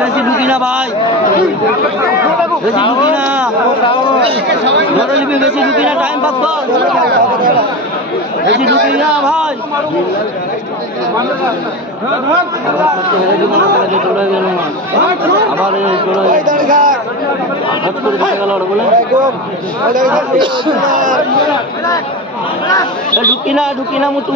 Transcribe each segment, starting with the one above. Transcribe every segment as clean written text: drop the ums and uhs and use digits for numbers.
বেশি ঢুকি না ভাই, বেশি ঢুকি না, বেশি ঢুকি না, টাইম পাস কর, বেশি ঢুকি না ভাই। আবার ঢুকি না, ঢুকি না মুটু।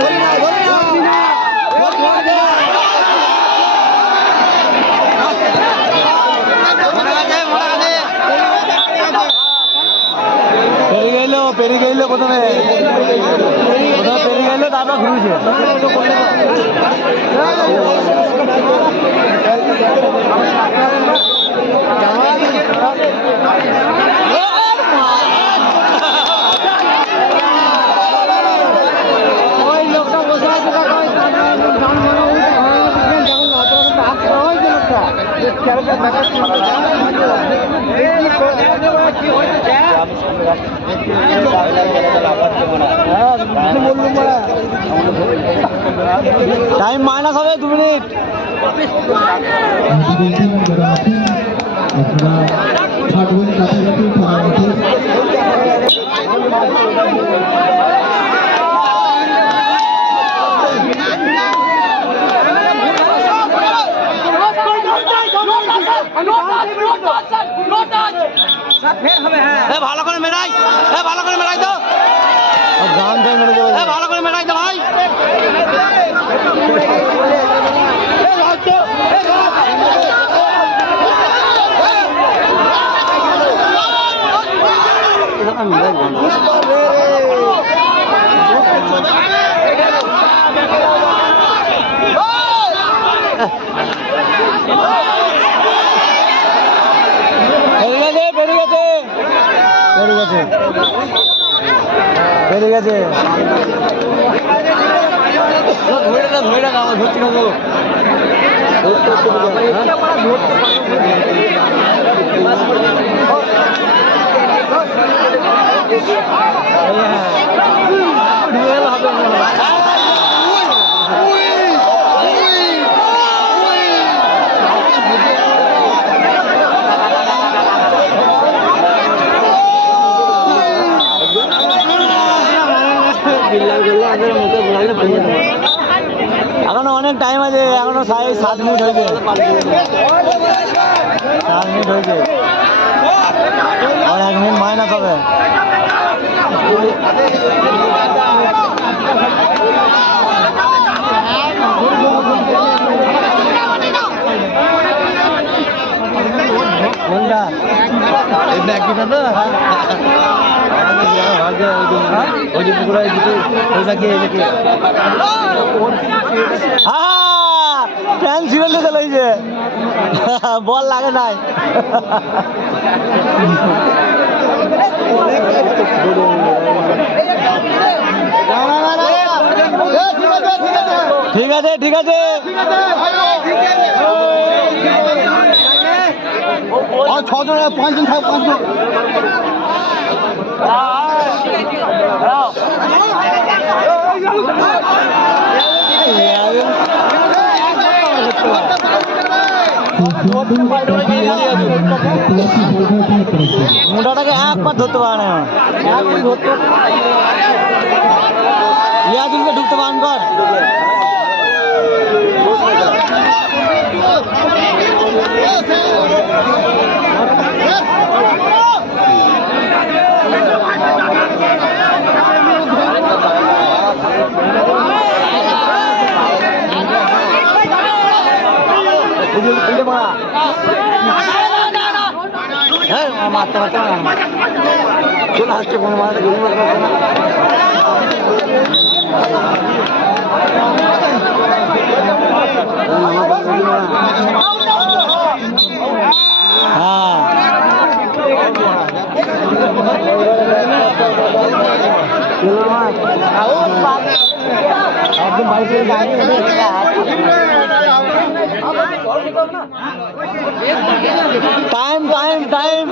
ধরি না পেরি গেল প্রথমে পেরি গেল তারপর ঘুরেছে ওই লোকটা বসে আছে টাইম মাইনাস হবে 2 মিনিট ভালো করে মেরাই ভালো করে মেরাই তো ভালো করে মেরাই তো ভাই বেড়ে গেছে ধরে না আমার ধরছি না এখনো অনেক টাইম আছে এখনো 7 মিনিট হয়েছে 7 মিনিট হয়েছে আর 1 মিনিট মাইনাস হবে কোনটা এটা কি না বল লাগে নাই ঠিক আছে ঠিক আছে 6 জন 5 জন থাক 5 জন মোটাটাকে একবার ধরতে পারে না ইয়াদুলকে ঢুকতে পারেন কর মারতে পারছে না চলে আসছে কোনো মারতে গুলি মারতে পারছে না হ্যাঁ একদম বাইরে টাইম টাইম টাইম